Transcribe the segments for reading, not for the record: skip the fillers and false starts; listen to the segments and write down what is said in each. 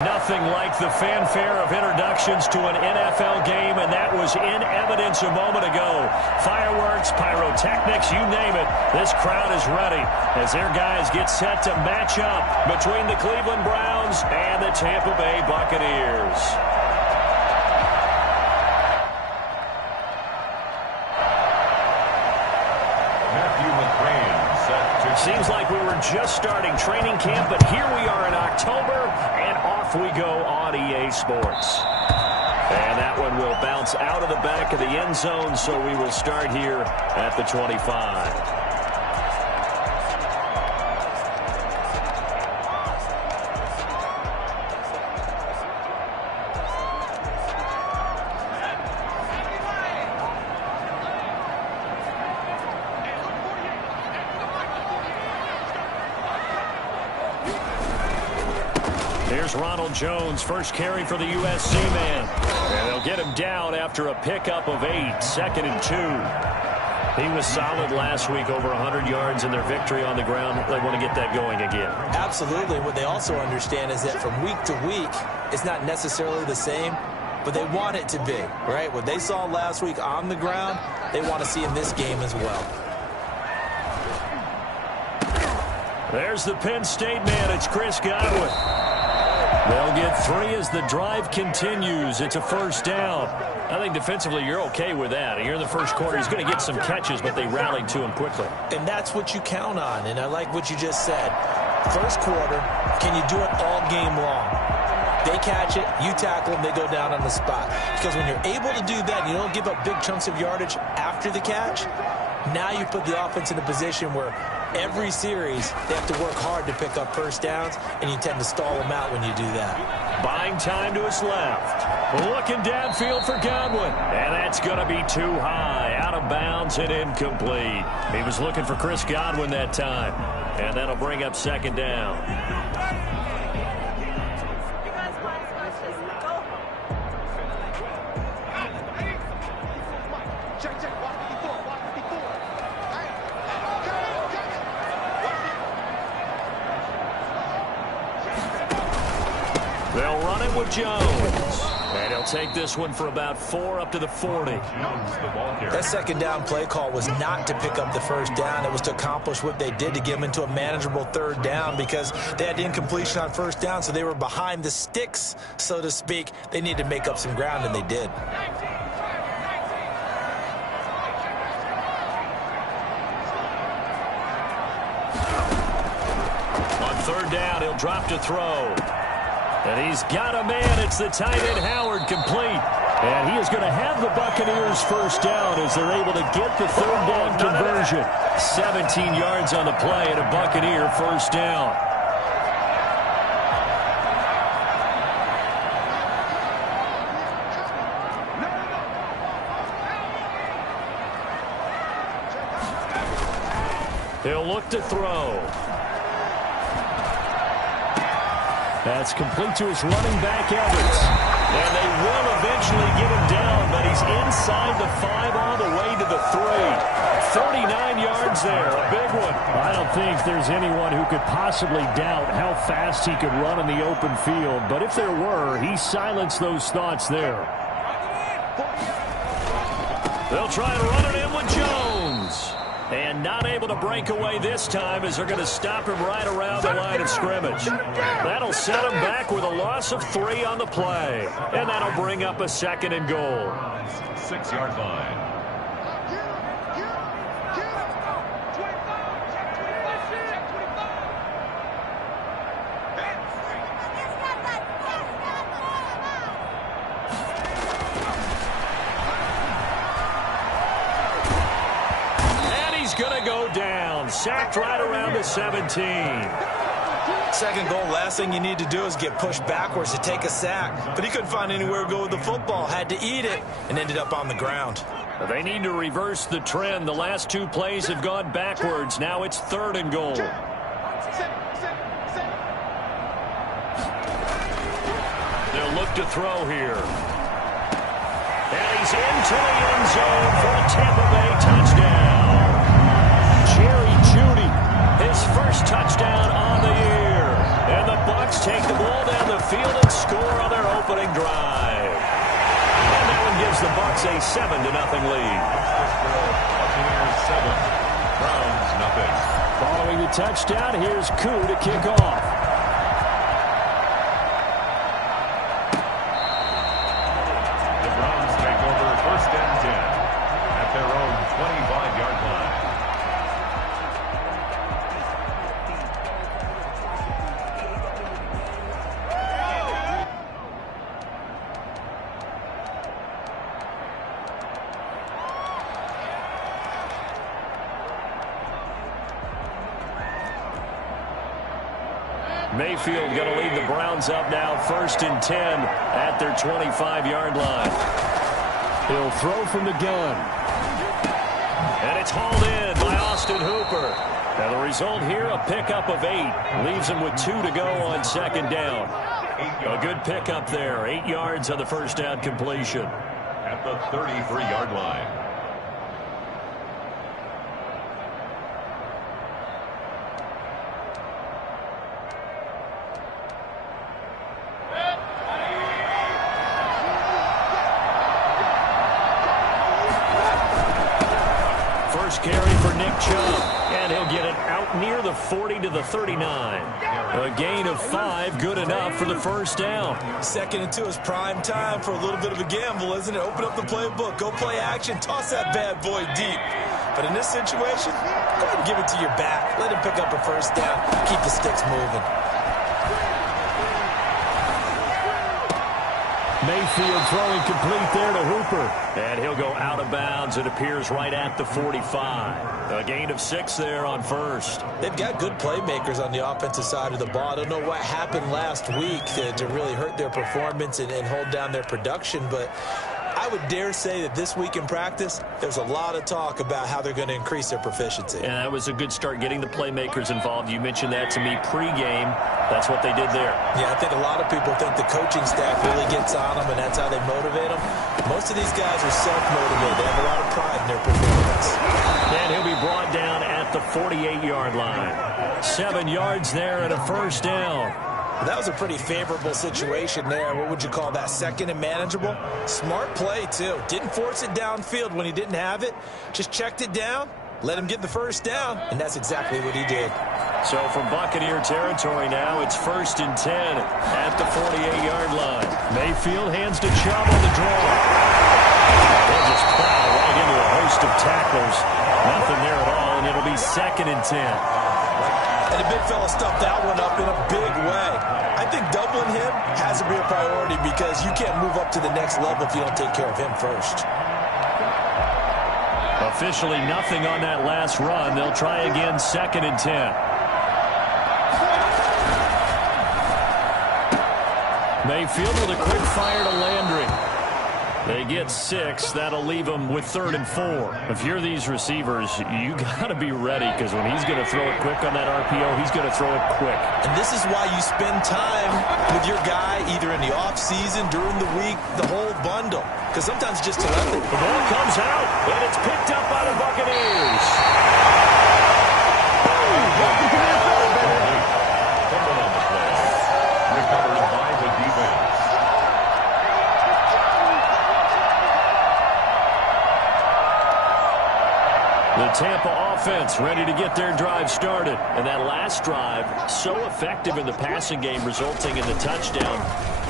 Nothing like the fanfare of introductions to an NFL game, and that was in evidence a moment ago. Fireworks, pyrotechnics, you name it. This crowd is ready as their guys get set to match up between the Cleveland Browns and the Tampa Bay Buccaneers. Seems like we were just starting training camp, but here we are in October, and off we go on EA Sports. And that one will bounce out of the back of the end zone, so we will start here at the 25. Here's Ronald Jones, first carry for the USC man. And they'll get him down after a pickup of 8, 2nd and 2. He was solid last week, over 100 yards in their victory on the ground. They want to get that going again. Absolutely. What they also understand is that from week to week, it's not necessarily the same, but they want it to be, right? What they saw last week on the ground, they want to see in this game as well. There's the Penn State man. It's Chris Godwin. They'll get 3 as the drive continues. It's a first down. I think defensively you're okay with that. Here in the first quarter, he's going to get some catches, but they rallied to him quickly. And that's what you count on, and I like what you just said. First quarter, can you do it all game long? They catch it, you tackle them, they go down on the spot. Because when you're able to do that, you don't give up big chunks of yardage after the catch, now you put the offense in a position where every series, they have to work hard to pick up first downs, and you tend to stall them out when you do that. Buying time to his left. Looking downfield for Godwin. And that's going to be too high. Out of bounds and incomplete. He was looking for Chris Godwin that time. And that'll bring up second down. They'll run it with Jones. And he'll take this one for about 4 up to the 40. That second down play call was not to pick up the first down. It was to accomplish what they did to get them into a manageable third down because they had incompletion on first down, so they were behind the sticks, so to speak. They needed to make up some ground, and they did. On third down, he'll drop to throw. And he's got a man. It's the tight end Howard, complete. And he is going to have the Buccaneers first down as they're able to get the third down conversion. 17 yards on the play and a Buccaneer first down. He'll look to throw. That's complete to his running back, Evans. And they will eventually get him down, but he's inside the 5 all the way to the 3. 39 yards there, a big one. I don't think there's anyone who could possibly doubt how fast he could run in the open field. But if there were, he silenced those thoughts there. They'll try to run it in with Jones. And not able to break away this time as they're going to stop him right around the line of scrimmage. That'll set him back with a loss of 3 on the play. And that'll bring up a 2nd and goal. 6-yard line. Going to go down. Sacked right around the 17. Second goal, last thing you need to do is get pushed backwards to take a sack. But he couldn't find anywhere to go with the football. Had to eat it and ended up on the ground. They need to reverse the trend. The last 2 plays have gone backwards. Now it's 3rd and goal. They'll look to throw here. And he's into the end zone for a Tampa Bay touchdown. His first touchdown on the year. And the Bucs take the ball down the field and score on their opening drive. And that one gives the Bucs a 7-0 lead. Buccaneers 7, Browns nothing. Following the touchdown, here's Koo to kick off. The Browns take over 1st and 10 at their own 25-yard line. Mayfield going to lead the Browns up now 1st and 10 at their 25-yard line. He'll throw from the gun. And it's hauled in by Austin Hooper. And the result here, a pickup of 8. Leaves him with 2 to go on 2nd down. A good pickup there. 8 yards on the first down completion. At the 33-yard line. First carry for Nick Chubb, and he'll get it out near the 40 to the 39. A gain of 5, good enough for the first down. 2nd and 2 is prime time for a little bit of a gamble, isn't it? Open up the playbook, go play action, toss that bad boy deep. But in this situation, go ahead and give it to your back. Let him pick up a first down, keep the sticks moving. Mayfield throwing complete there to Hooper. And he'll go out of bounds. It appears right at the 45. A gain of 6 there on first. They've got good playmakers on the offensive side of the ball. I don't know what happened last week to really hurt their performance and hold down their production, but I would dare say that this week in practice, there's a lot of talk about how they're going to increase their proficiency. And that was a good start, getting the playmakers involved. You mentioned that to me pregame. That's what they did there. Yeah, I think a lot of people think the coaching staff really gets on them, and that's how they motivate them. Most of these guys are self-motivated. They have a lot of pride in their performance. And he'll be brought down at the 48-yard line. 7 yards there and a first down. That was a pretty favorable situation there. What would you call that? 2nd and manageable? Smart play, too. Didn't force it downfield when he didn't have it. Just checked it down, let him get the first down, and that's exactly what he did. So from Buccaneer territory now, it's 1st and 10 at the 48-yard line. Mayfield hands to Chubb on the draw. They'll just plow right into a host of tacklers. Nothing there at all, and it'll be 2nd and 10. And the big fella stuffed that one up in a big way. I think doubling him has to be a priority because you can't move up to the next level if you don't take care of him first. Officially nothing on that last run. They'll try again 2nd and 10. Mayfield with a quick fire to Landry. They get 6. That'll leave them with 3rd and 4. If you're these receivers, you got to be ready because when he's going to throw it quick on that RPO, he's going to throw it quick. And this is why you spend time with your guy either in the offseason, during the week, the whole bundle. Because sometimes just to let The ball comes out, and it's picked up by the Buccaneers. Fumble on the play. Recovered by the defense. The Tampa offense ready to get their drive started. And that last drive, so effective in the passing game, resulting in the touchdown.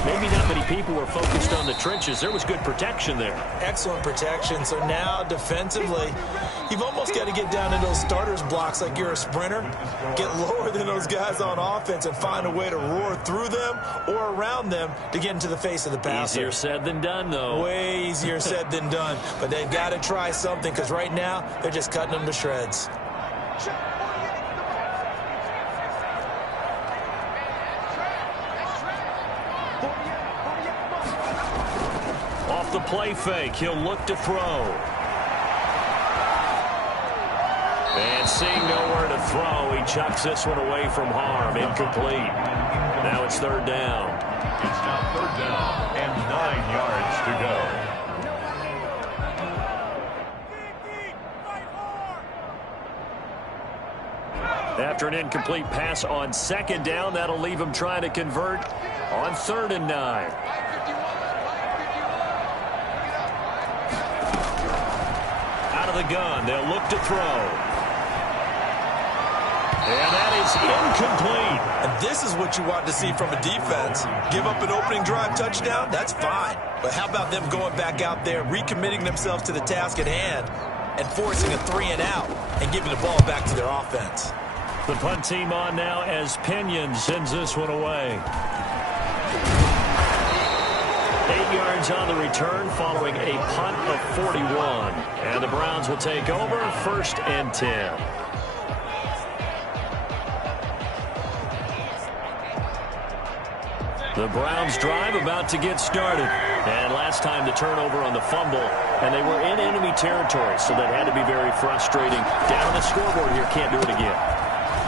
Maybe not many people were focused on the trenches. There was good protection there. excellent protection. So now defensively, you've almost got to get down in those starters blocks like you're a sprinter. Get lower than those guys on offense and find a way to roar through them or around them to get into the face of the passer. Easier said than done, though. Way easier said than done. But they've got to try something because right now they're just cutting them to shreds. Off the play fake, he'll look to throw. And seeing nowhere to throw, he chucks this one away from harm. Incomplete. Now it's third down. It's now third down and 9 yards to go. After an incomplete pass on second down, that'll leave him trying to convert on 3rd and 9. Out of the gun, they'll look to throw. And that is incomplete. And this is what you want to see from a defense. Give up an opening drive touchdown, that's fine. But how about them going back out there, recommitting themselves to the task at hand, and forcing a 3 and out, and giving the ball back to their offense. The punt team on now as Pinion sends this one away. 8 yards on the return following a punt of 41. And the Browns will take over 1st and 10. The Browns drive about to get started. And last time the turnover on the fumble, and they were in enemy territory, so that had to be very frustrating. Down on the scoreboard here, can't do it again.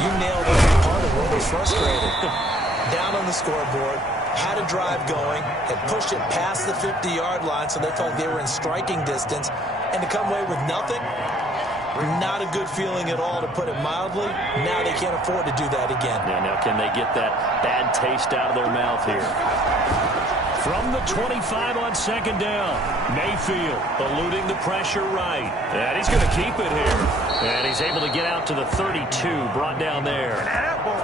You nailed every part of what was frustrated. Down on the scoreboard, had a drive going, had pushed it past the 50-yard line, so they felt they were in striking distance, and to come away with nothing, not a good feeling at all, to put it mildly. Now they can't afford to do that again. Yeah, now can they get that bad taste out of their mouth here? From the 25 on 2nd down, Mayfield eluding the pressure right. And he's going to keep it here. And he's able to get out to the 32, brought down there.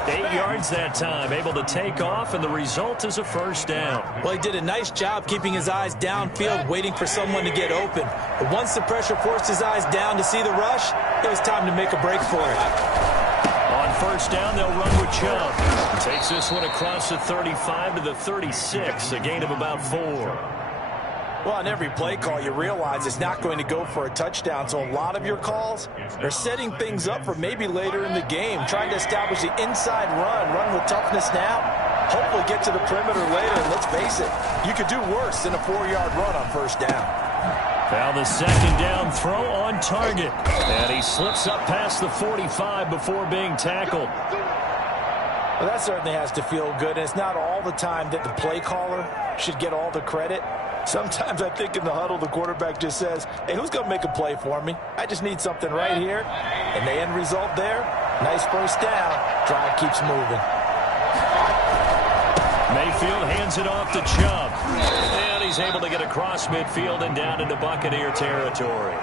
8 yards that time, able to take off, and the result is a 1st down. Well, he did a nice job keeping his eyes downfield, waiting for someone to get open. But once the pressure forced his eyes down to see the rush, it was time to make a break for it. On 1st down, they'll run with Chubb. Takes this one across the 35 to the 36, a gain of about 4. Well, on every play call, you realize it's not going to go for a touchdown, so a lot of your calls are setting things up for maybe later in the game, trying to establish the inside run with toughness now, hopefully get to the perimeter later, and let's face it, you could do worse than a 4-yard run on 1st down. Now the 2nd down throw on target. And he slips up past the 45 before being tackled. Well, that certainly has to feel good. And it's not all the time that the play caller should get all the credit. Sometimes I think in the huddle, the quarterback just says, hey, who's going to make a play for me? I just need something right here. And the end result there, nice 1st down. Drive keeps moving. Mayfield hands it off to Chubb. And he's able to get across midfield and down into Buccaneer territory.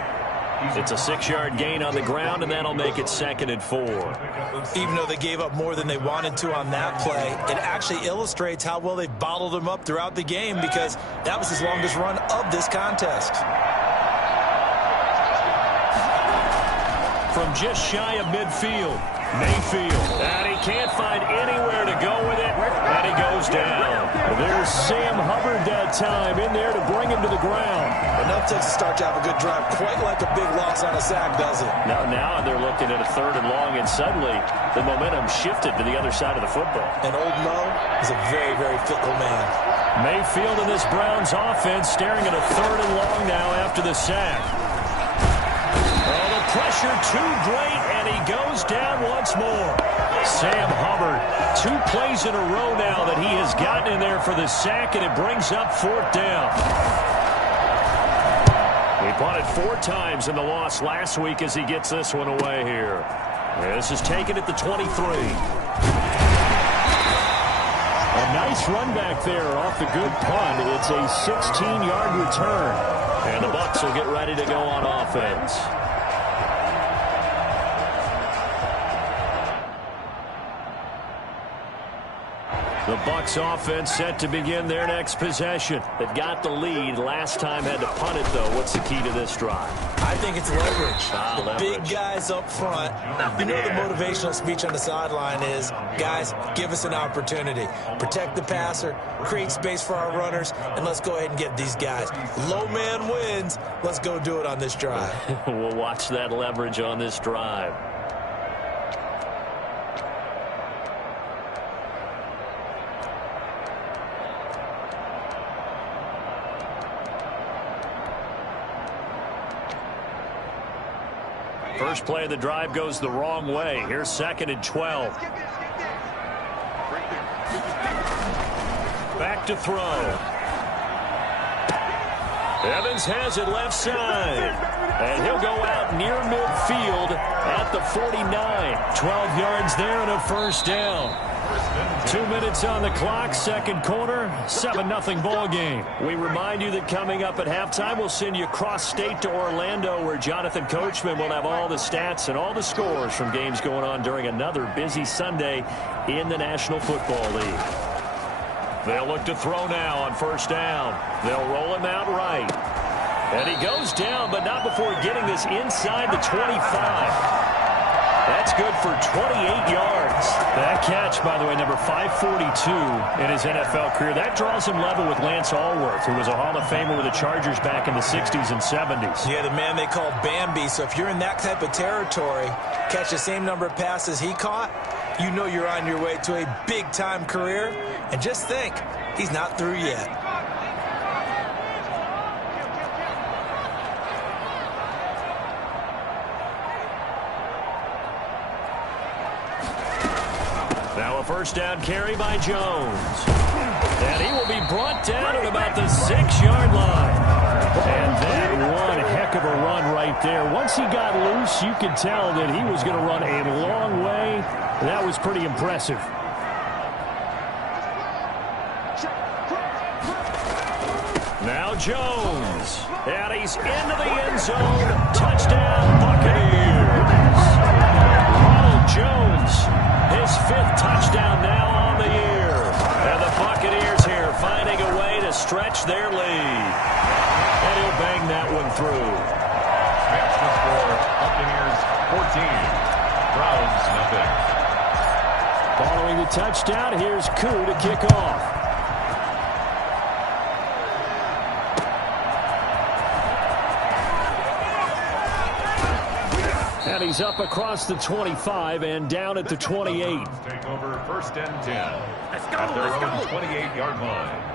It's a 6-yard gain on the ground, and that'll make it 2nd and 4. Even though they gave up more than they wanted to on that play, it actually illustrates how well they've bottled him up throughout the game, because that was his longest run of this contest. From just shy of midfield, Mayfield. And he can't find anywhere to go with it, and he goes down. There's Sam Hubbard that time in there to bring him to the ground. Enough takes to start to have a good drive, quite like a big loss on a sack, does it? Now they're looking at a 3rd and long, and suddenly the momentum shifted to the other side of the football. And Old Mo is a very, very fickle man. Mayfield and this Browns offense staring at a 3rd and long now after the sack. Oh, the pressure too great, and he goes down once more. Sam Hubbard, 2 plays in a row now that he has gotten in there for the sack, and it brings up 4th down. He punted 4 times in the loss last week as he gets this one away here. This is taken at the 23. A nice run back there off the good punt. It's a 16-yard return. And the Bucs will get ready to go on offense. The Bucs offense set to begin their next possession. They've got the lead. Last time had to punt it, though. What's the key to this drive? I think it's leverage. The leverage. Big guys up front. You know the motivational speech on the sideline is, guys, give us an opportunity. Protect the passer, create space for our runners, and let's go ahead and get these guys. Low man wins. Let's go do it on this drive. We'll watch that leverage on this drive. First play of the drive goes the wrong way. Here's 2nd and 12. Back to throw. Evans has it left side. And he'll go out near midfield at the 49. 12 yards there and a first down. 2 minutes on the clock, second quarter, 7-0 ball game. We remind you that coming up at halftime, we'll send you cross-state to Orlando, where Jonathan Coachman will have all the stats and all the scores from games going on during another busy Sunday in the National Football League. They'll look to throw now on first down. They'll roll him out right. And he goes down, but not before getting this inside the 25. That's good for 28 yards. That catch, by the way, number 542 in his NFL career. That draws him level with Lance Allworth, who was a Hall of Famer with the Chargers back in the 60s and 70s. Yeah, the man they called Bambi. So if you're in that type of territory, catch the same number of passes he caught, you know you're on your way to a big-time career. And just think, he's not through yet. Now a first down carry by Jones. And he will be brought down at about the 6-yard line. And that one heck of a run right there. Once he got loose, you could tell that he was going to run a long way. That was pretty impressive. Now Jones. And he's into the end zone. Touchdown, Buccaneers. Ronald Jones. His 5th touchdown now on the year. And the Buccaneers here finding a way to stretch their lead. And he'll bang that one through. Match the score, Buccaneers 14. Browns 0. Following the touchdown, here's Koo to kick off. And he's up across the 25 and down at the 28. Take over first and 10 at their own 28-yard line.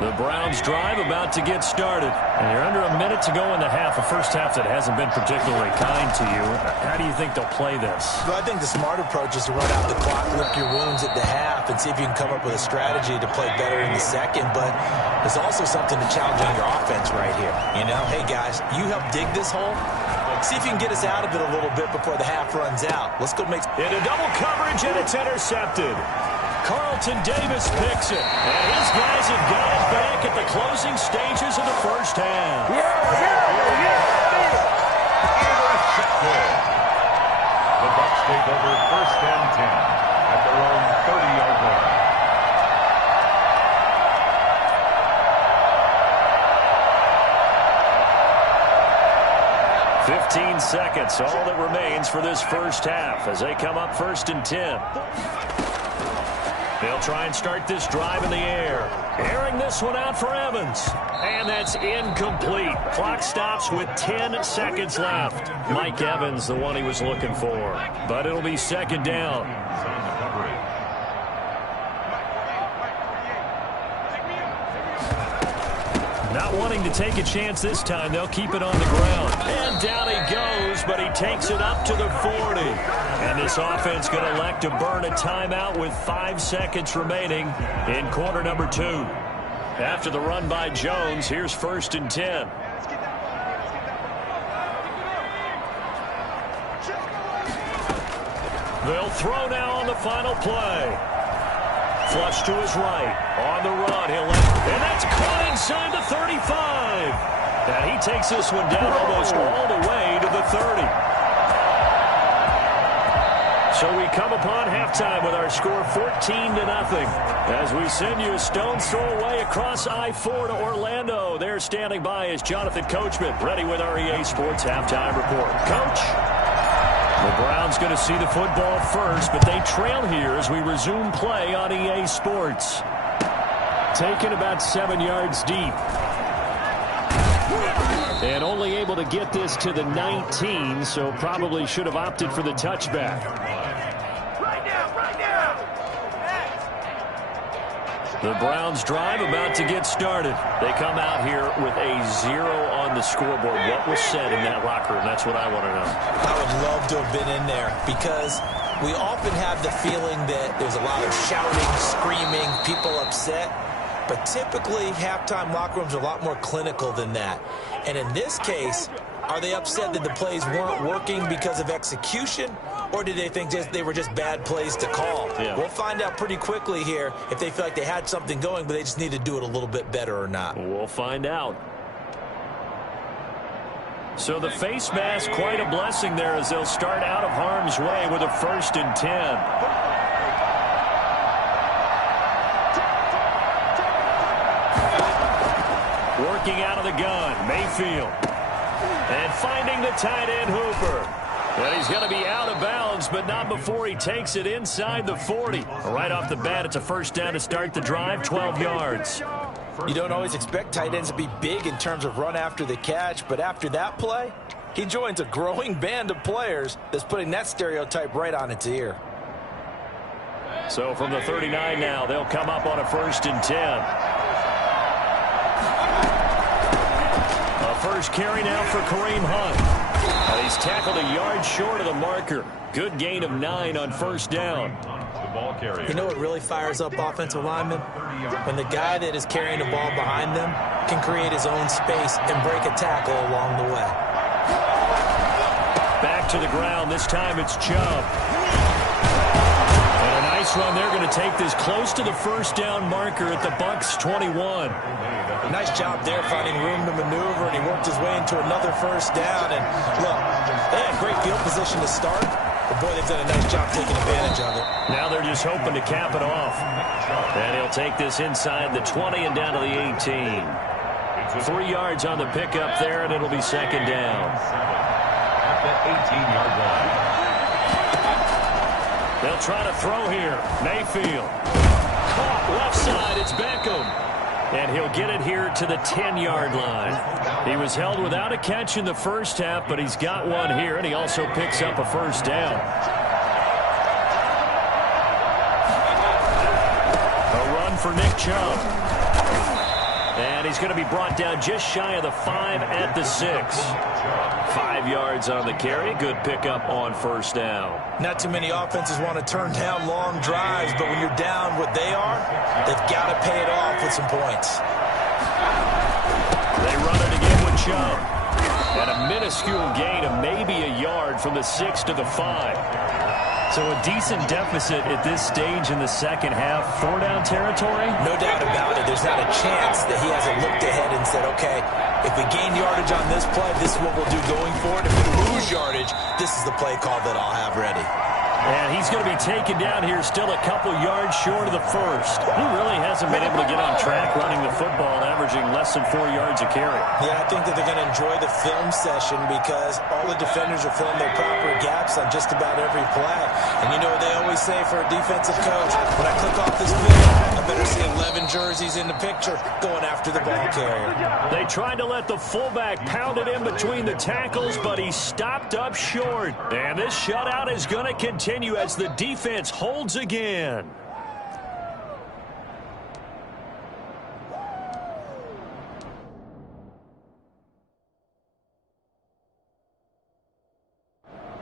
The Browns drive about to get started. And you're under a minute to go in the half, a first half that hasn't been particularly kind to you. How do you think they'll play this? Well, I think the smart approach is to run out the clock, lick your wounds at the half, and see if you can come up with a strategy to play better in the second. But there's also something to challenge on your offense right here. You know, hey, guys, you help dig this hole. See if you can get us out of it a little bit before the half runs out. Let's go make... Into double coverage, and it's intercepted. Carlton Davis picks it, and his guys have got it back at the closing stages of the first half. Intercepted. The Bucs take over first and 10 at their own 30-yard line. 15 seconds, all that remains for this first half as they come up first and 10. They'll try and start this drive in the air. Airing this one out for Evans. And that's incomplete. Clock stops with 10 seconds left. Mike Evans, the one he was looking for. But it'll be second down. Not wanting to take a chance this time, they'll keep it on the ground. And down he goes, but he takes it up to the 40. And this offense going to elect to burn a timeout with 5 seconds remaining in quarter number 2. After the run by Jones, here's first and 10. They'll throw now on the final play. Flush to his right. On the run, he'll let... And that's caught inside the 35. And he takes this one down almost all the way to the 30. So we come upon halftime with our score 14-0 as we send you a stone's throw away across I-4 to Orlando. There standing by is Jonathan Coachman, ready with our EA Sports halftime report. Coach? The Browns going to see the football first, but they trail here as we resume play on EA Sports. Taken about 7 yards deep. And only able to get this to the 19, so probably should have opted for the touchback. The Browns drive about to get started. They come out here with a 0 on the scoreboard. What was said in that locker room? That's what I want to know. I would love to have been in there because We often have the feeling that there's a lot of shouting, screaming, people upset. But typically, halftime locker rooms are a lot more clinical than that. And in this case, are they upset that the plays weren't working because of execution? Or did they think they were just bad plays to call? Yeah. We'll find out pretty quickly here if they feel like they had something going, but they just need to do it a little bit better or not. We'll find out. So the face mask, quite a blessing there as they'll start out of harm's way with a 1st and 10. Working out of the gun, Mayfield. And finding the tight end, Hooper. And he's going to be out of bounds, but not before he takes it inside the 40. Right off the bat, it's a 1st down to start the drive, 12 yards. You don't always expect tight ends to be big in terms of run after the catch, but after that play, he joins a growing band of players that's putting that stereotype right on its ear. So from the 39 now, they'll come up on a 1st and 10. A first carry now for Kareem Hunt. He's tackled a yard short of the marker. Good gain of 9 on 1st down. You know what really fires up offensive linemen? When the guy that is carrying the ball behind them can create his own space and break a tackle along the way. Back to the ground. This time it's Chubb. And a nice run. They're going to take this close to the 1st down marker at the Bucs 21. Nice job there finding room to maneuver, and he worked his way into another 1st down. And look, they had great field position to start, but boy, they've done a nice job taking advantage of it. Now they're just hoping to cap it off. And he'll take this inside the 20 and down to the 18. 3 yards on the pickup there, and it'll be 2nd down. At the 18-yard line. They'll try to throw here. Mayfield. Caught left side. It's Beckham. And he'll get it here to the 10-yard line. He was held without a catch in the 1st half, but he's got one here, and he also picks up a 1st down. A run for Nick Chubb. And he's going to be brought down just shy of the 5 at the 6. 5 yards on the carry. Good pickup on 1st down. Not too many offenses want to turn down long drives, but when you're down what they are, they've got to pay it off with some points. They run it again with Chubb. And a minuscule gain of maybe a yard from the 6 to the 5. So a decent deficit at this stage in the 2nd half. 4-down territory? No doubt about it. There's not a chance that he hasn't looked ahead and said, okay, if we gain yardage on this play, this is what we'll do going forward. If we lose yardage, this is the play call that I'll have ready. And he's going to be taken down here still a couple yards short of the 1st. He really hasn't been able to get on track running the football, averaging less than 4 yards a carry. Yeah, I think that they're going to enjoy the film session because all the defenders are filling their proper gaps on just about every play. And you know what they always say for a defensive coach? When I click off this film, I better see 11 jerseys in the picture going after the ball carrier. They tried to let the fullback pound it in between the tackles, but he stopped up short. And this shutout is going to continue as the defense holds again.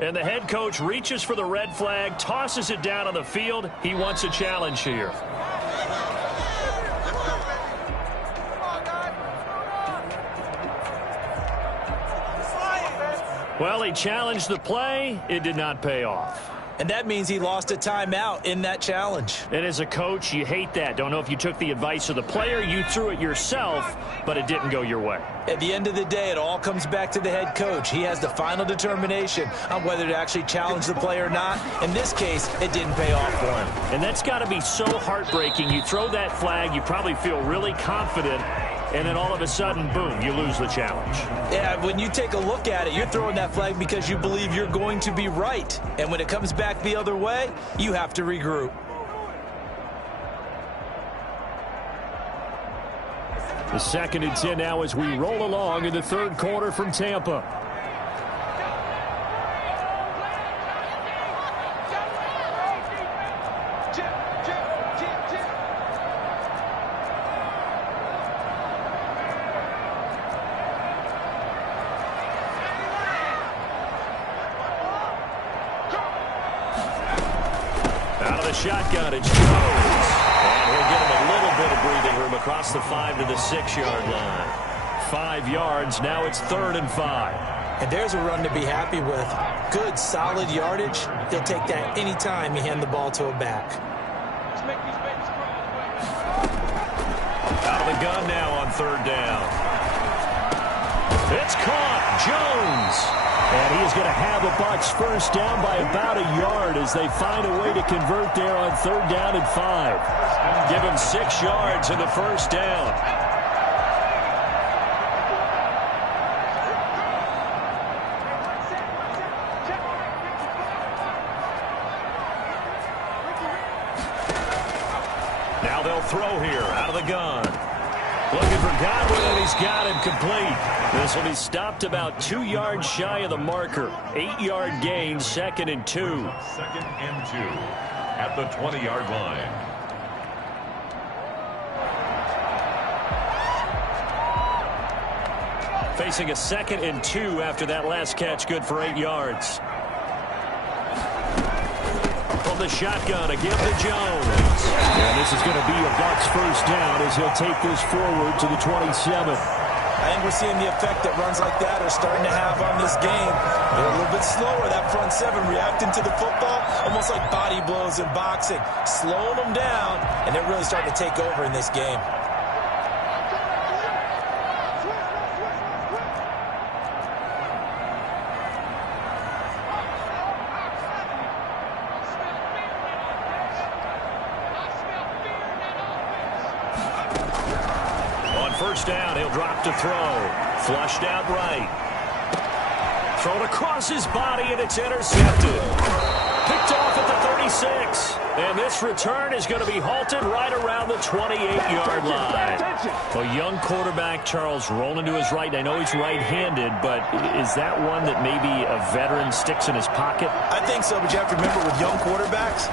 And the head coach reaches for the red flag, tosses it down on the field. He wants a challenge here. Well, he challenged the play. It did not pay off. And that means he lost a timeout in that challenge. And as a coach, you hate that. Don't know if you took the advice of the player, you threw it yourself, but it didn't go your way. At the end of the day, it all comes back to the head coach. He has the final determination on whether to actually challenge the play or not. In this case, it didn't pay off for him. And that's got to be so heartbreaking. You throw that flag, you probably feel really confident, and then all of a sudden, boom, you lose the challenge. Yeah, when you take a look at it, you're throwing that flag because you believe you're going to be right. And when it comes back the other way, you have to regroup. The 2nd and 10 now as we roll along in the 3rd quarter from Tampa. the shotgun, it's Jones. And he'll give him a little bit of breathing room across the 5 to the 6-yard line. 5 yards, now it's 3rd and 5. And there's a run to be happy with. Good, solid yardage. He'll take that any time you hand the ball to a back. Out of the gun now on 3rd down. It's caught. Jones. And he is going to have the Bucs first down by about a yard as they find a way to convert there on 3rd down and 5. Give him 6 yards in the first down. Now they'll throw here out of the gun. Looking for Godwin, and he's got him complete. This will be stopped about 2 yards shy of the marker. 8-yard gain, 2nd and 2. 2nd and 2 at the 20-yard line. Facing a 2nd and 2 after that last catch, good for 8 yards. From the shotgun, again to Jones. And this is going to be a Bucs first down as he'll take this forward to the 27. I think we're seeing the effect that runs like that are starting to have on this game. They're a little bit slower, that front 7 reacting to the football, almost like body blows in boxing, slowing them down, and they're really starting to take over in this game. First down, he'll drop to throw. Flushed out right. Thrown across his body, and it's intercepted. Picked off at the 36. And this return is going to be halted right around the 28-yard line. A young quarterback, Charles, rolling to his right. I know he's right-handed, but is that one that maybe a veteran sticks in his pocket? I think so, but you have to remember with young quarterbacks,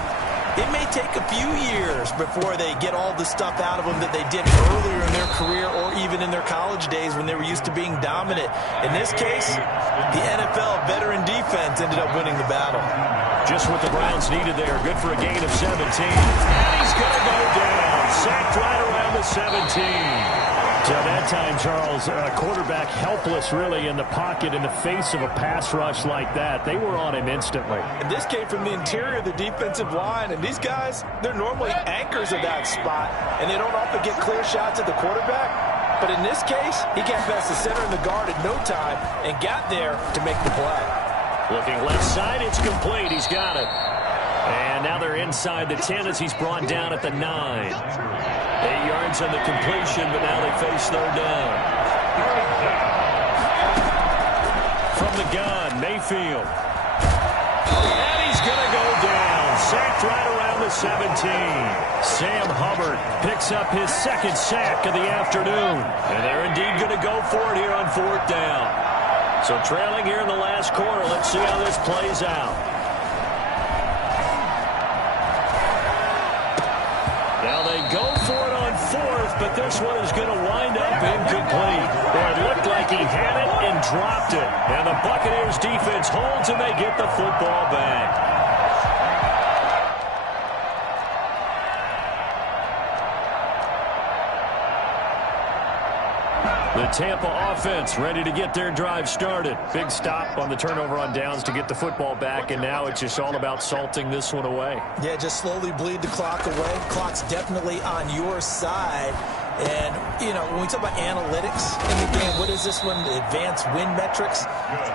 it may take a few years before they get all the stuff out of them that they did earlier in their career or even in their college days when they were used to being dominant. In this case, the NFL veteran defense ended up winning the battle. Just what the Browns needed there. Good for a gain of 17. And he's going to go down. Sacked right around the 17. So that time, Charles, quarterback helpless really in the pocket in the face of a pass rush like that. They were on him instantly. And this came from the interior of the defensive line. And these guys, they're normally anchors of that spot. And they don't often get clear shots at the quarterback. But in this case, he got past the center and the guard in no time and got there to make the play. Looking left side, it's complete. He's got it. And now they're inside the 10 as he's brought down at the 9. 8 yards on the completion, but now they face 3rd down. From the gun, Mayfield. And he's going to go down. Sacked right around the 17. Sam Hubbard picks up his 2nd sack of the afternoon. And they're indeed going to go for it here on 4th down. So trailing here in the last quarter. Let's see how this plays out. Now they go for it on 4th, but this one is going to wind up incomplete. It looked like he had it and dropped it. And the Buccaneers defense holds and they get the football back. The Tampa offense ready to get their drive started. Big stop on the turnover on downs to get the football back, and now it's just all about salting this one away. Yeah, just slowly bleed the clock away. Clock's definitely on your side. And, you know, when we talk about analytics in the game, what is this one? The advanced win metrics?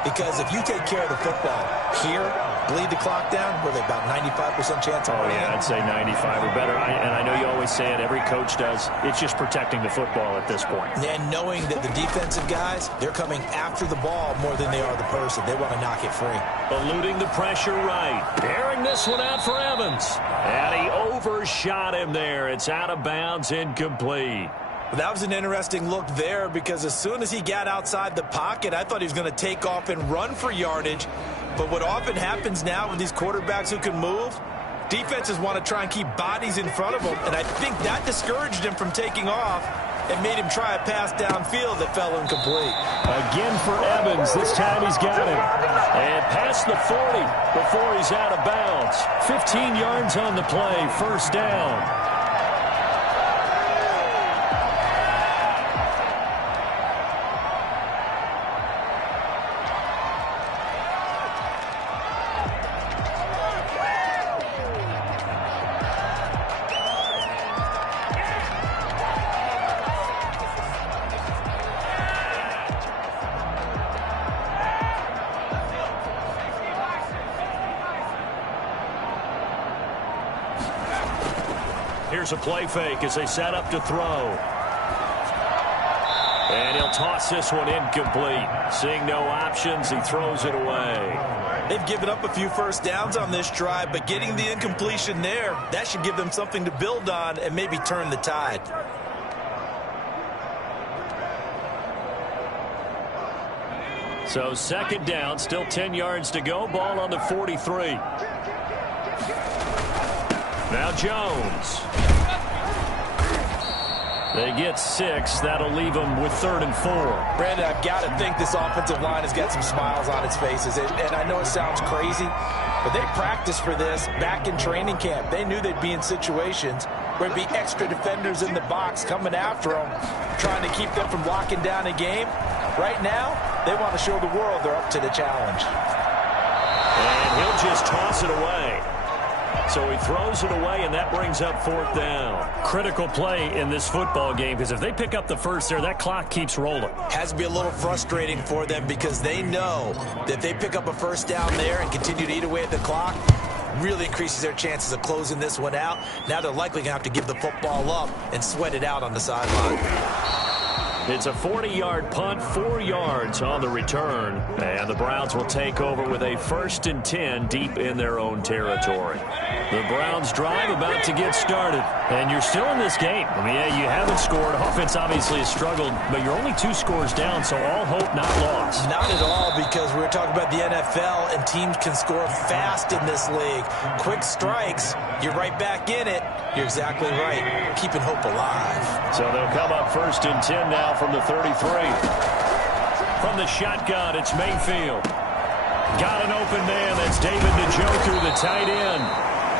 Because if you take care of the football here, bleed the clock down, with about 95% chance of winning. Yeah, I'd say 95 or better. And I know you always say it, every coach does. It's just protecting the football at this point. And knowing that the defensive guys, they're coming after the ball more than they are the person. They want to knock it free. Eluding the pressure right. Airing this one out for Evans. And he overshot him there. It's out of bounds, incomplete. Well, that was an interesting look there because as soon as he got outside the pocket, I thought he was going to take off and run for yardage. But what often happens now with these quarterbacks who can move, defenses want to try and keep bodies in front of them. And I think that discouraged him from taking off and made him try a pass downfield that fell incomplete. Again for Evans. This time he's got it. And past the 40 before he's out of bounds. yards. 15 yards on the play, first down. Here's a play fake as they set up to throw. And he'll toss this one incomplete. Seeing no options, he throws it away. They've given up a few first downs on this drive, but getting the incompletion there, that should give them something to build on and maybe turn the tide. So second down, still 10 yards to go. Ball on the 43. Now Jones. They get 6. That'll leave them with 3rd and 4. Brandon, I've got to think this offensive line has got some smiles on its faces. And I know it sounds crazy, but they practiced for this back in training camp. They knew they'd be in situations where there'd be extra defenders in the box coming after them, trying to keep them from locking down a game. Right now, they want to show the world they're up to the challenge. And he'll just toss it away. So he throws it away, and that brings up 4th down. Critical play in this football game, because if they pick up the first there, that clock keeps rolling. Has to be a little frustrating for them because they know that if they pick up a first down there and continue to eat away at the clock, really increases their chances of closing this one out. Now they're likely going to have to give the football up and sweat it out on the sideline. It's a 40-yard punt, 4 yards on the return. And the Browns will take over with a 1st and 10 deep in their own territory. The Browns drive about to get started. And you're still in this game. I mean, yeah, you haven't scored. Offense obviously has struggled, but you're only 2 scores down, so all hope not lost. Not at all, because we were talking about the NFL, and teams can score fast in this league. Quick strikes, you're right back in it. You're exactly right. Keeping hope alive. So they'll come up 1st and 10 now from the 33. From the shotgun, it's Mayfield. Got an open man. That's David Njoku, the tight end.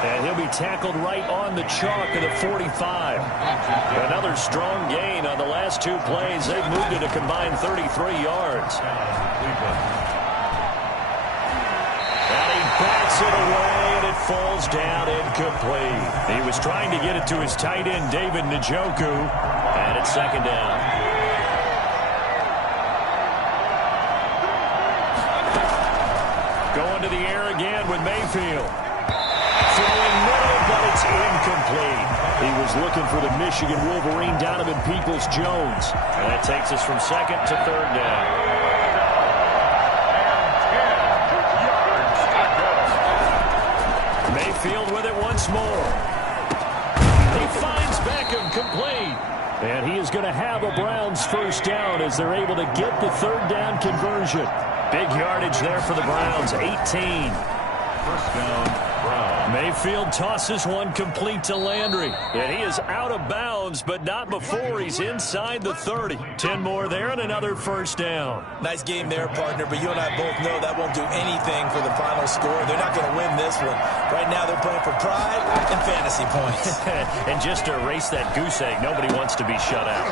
And he'll be tackled right on the chalk of the 45. Another strong gain on the last 2 plays. They've moved it a combined 33 yards. And he bats it away, and it falls down incomplete. He was trying to get it to his tight end, David Njoku, and it's 2nd down. Going to the air again with Mayfield. Throwing middle, but it's incomplete. He was looking for the Michigan Wolverine, Donovan Peoples-Jones. And that takes us from 2nd to 3rd down. Mayfield with it once more. He finds Beckham complete. And he is going to have a Browns 1st down as they're able to get the 3rd down conversion. Big yardage there for the Browns, 18. 1st down, Browns. Mayfield tosses one complete to Landry. And he is out of bounds, but not before he's inside the 30. 10 more there and another 1st down. Nice game there, partner, but you and I both know that won't do anything for the final score. They're not going to win this one. Right now they're playing for pride and fantasy points. And just to erase that goose egg, nobody wants to be shut out.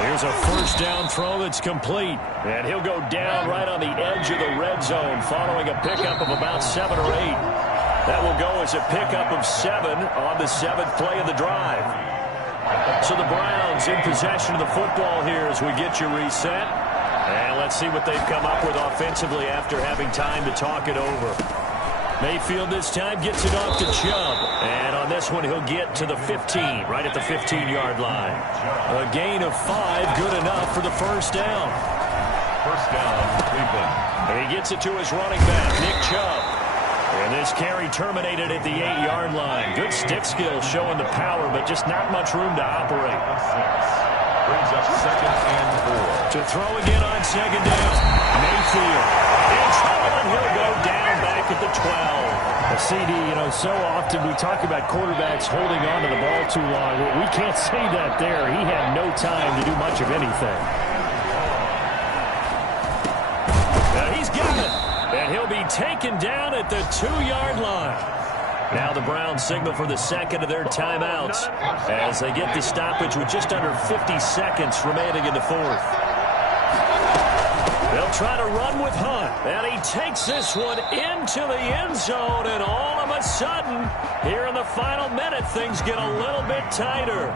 Here's a 1st down throw that's complete. And he'll go down right on the edge of the red zone following a pickup of about 7 or 8. That will go as a pickup of 7 on the 7th play of the drive. So the Browns in possession of the football here as we get you reset. And let's see what they've come up with offensively after having time to talk it over. Mayfield this time gets it off to Chubb. And on this one, he'll get to the 15, right at the 15-yard line. A gain of 5, good enough for the 1st down. 1st down, Cleveland. And he gets it to his running back, Nick Chubb. And this carry terminated at the 8-yard line. Good stick skill showing the power, but just not much room to operate. 6 brings up 2nd and 4. To throw again on 2nd down. Mayfield in trouble, and he'll go down back at the 12. CD, you know, so often we talk about quarterbacks holding on to the ball too long. Well, we can't say that there. He had no time to do much of anything. Now he's got it. And he'll be taken down at the 2-yard line. Now the Browns signal for the second of their timeouts as they get the stoppage with just under 50 seconds remaining in the fourth. They'll try to run with Hunt, and he takes this one into the end zone, and all of a sudden, here in the final minute, things get a little bit tighter.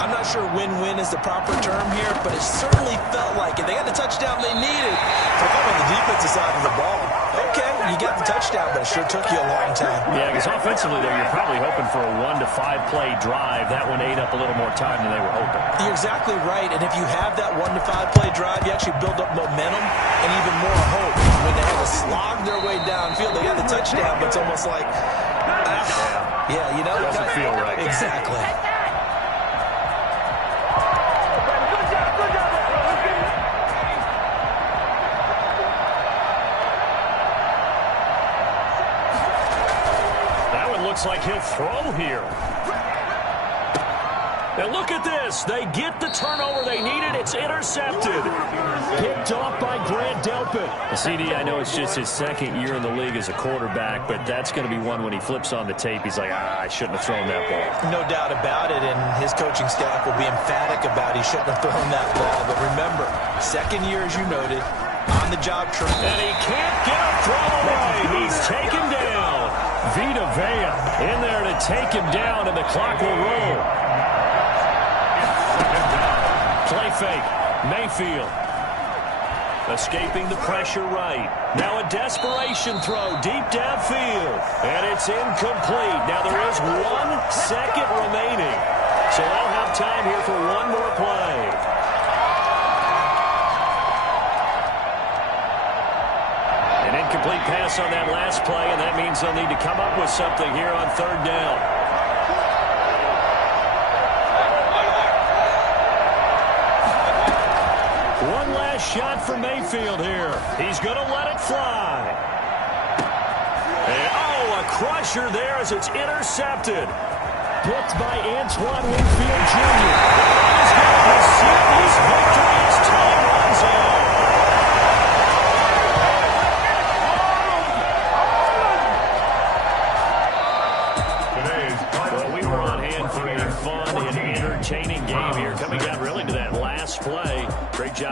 I'm not sure win-win is the proper term here, but it certainly felt like it. They got the touchdown they needed. Forget on the defensive side of the ball. Okay, you got the touchdown, but it sure took you a long time. Yeah, because offensively, though, you're probably hoping for a 1 to 5 play drive. That one ate up a little more time than they were hoping. You're exactly right, and if you have that 1 to 5 play drive, you actually build up momentum and even more hope. When they had to slog their way downfield, they got the touchdown, but it's almost like, yeah, you know. It doesn't feel right. Exactly. Looks like he'll throw here. And look at this. They get the turnover they needed. It's intercepted. Picked off by Grant Delpit. CD, I know it's just his second year in the league as a quarterback, but that's going to be one when he flips on the tape. He's like, I shouldn't have thrown that ball. No doubt about it, and his coaching staff will be emphatic about he shouldn't have thrown that ball. But remember, second year, as you noted, on-the-job training. And he can't get a throw away. He's taken down. Vita Vea in there to take him down, and the clock will roll. Play fake. Mayfield. Escaping the pressure right. Now a desperation throw deep downfield. And it's incomplete. Now there is 1 second remaining. So they'll have time here for one more play. Incomplete pass on that last play, and that means they'll need to come up with something here on third down. One last shot for Mayfield here. He's going to let it fly. And, a crusher there as it's intercepted. Picked by Antoine Winfield Jr. He's going to seal his victory as time runs out. Entertaining game here, coming down really to that last play. Great job.